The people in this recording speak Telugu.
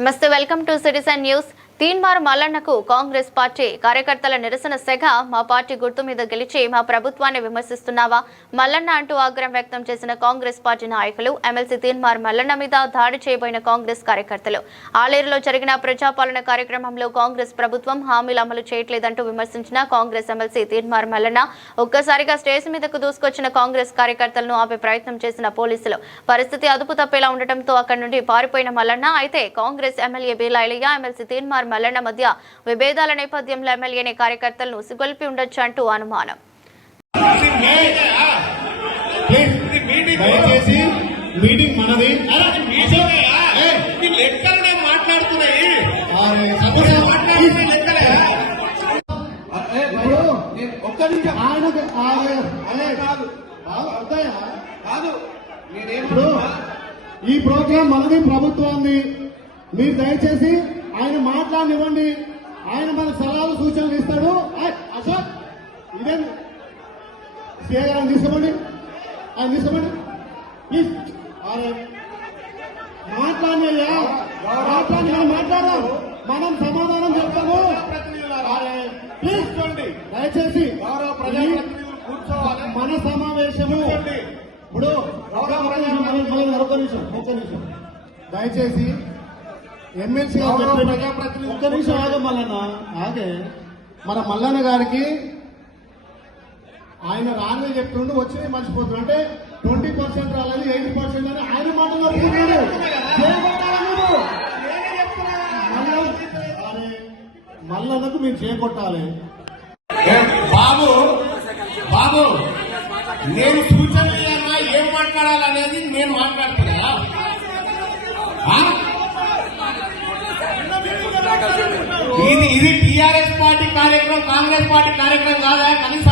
నమస్తే, welcome to citizen news. Teenmaar మల్లన్నకు కాంగ్రెస్ పార్టీ కార్యకర్తల నిరసన సెగ. మా పార్టీ గుర్తు మీద గెలిచి మా ప్రభుత్వాన్ని విమర్శిస్తున్నావా మల్లన్న అంటూ ఆగ్రహం వ్యక్తం చేసిన కాంగ్రెస్ పార్టీ నాయకులు. ఎమ్మెల్సీ తీన్మార్ మల్లన్న మీద దాడి చేయబోయిన కాంగ్రెస్ కార్యకర్తలు. ఆలేరులో జరిగిన ప్రజాపాలన కార్యక్రమంలో కాంగ్రెస్ ప్రభుత్వం హామీలు అమలు చేయట్లేదంటూ విమర్శించిన కాంగ్రెస్ ఎమ్మెల్సీ తీన్మార్ మల్లన్న ఒక్కసారిగా స్టేజ్ మీదకు దూసుకొచ్చిన కాంగ్రెస్ కార్యకర్తలను ఆపే ప్రయత్నం చేసిన పోలీసులు. పరిస్థితి అదుపు తప్పేలా ఉండటంతో అక్కడి నుండి పారిపోయిన మల్లన్న. అయితే కాంగ్రెస్ ఎమ్మెల్యే బీలాయిలయ్య ఎమ్మెల్సీ తీన్మార్ మల్లన్న మధ్య విభేదాల నేపథ్యంలో ఎమ్మెల్యేనే కార్యకర్తలను సిగొల్పి ఉండొచ్చు అంటూ అనుమానం. ఈ ప్రోగ్రాం మనది, ప్రభుత్వాన్ని. మీరు దయచేసి ఆయన మాట్లాడనివ్వండి. ఆయన మన సలహాలు సూచనలు ఇస్తాడు. అశోక్ ఇదే ఆయన తీసుకోండి, ఆయన తీసుకోండి ప్లీజ్. మాట్లాడినయ్యా, మాట్లాడదాం, మనం సమాధానం చెప్తాము. ప్లీజ్ దయచేసి మన సమావేశము ఇప్పుడు ఒక్క నిమిషం దయచేసి ఎమ్మెల్సీ ఒక్క నిమిషం ఆగే మల్లన్న ఆగే. మన మల్లన్న గారికి ఆయన రానే చెప్తుండు, వచ్చి మర్చిపోతుంది. అంటే 20% రాలేదు, 80% అని ఆయన మాట్లాడుతున్నాడు. మల్లన్నకు మీరు చేపట్టాలి. బాబు బాబు నేను సూచన ఏం మాట్లాడాలనేది నేను మాట్లాడుతున్నా. ఇది టీఆర్ఎస్ పార్టీ కార్యక్రమం, కాంగ్రెస్ పార్టీ కార్యక్రమం కాదా? కనీసం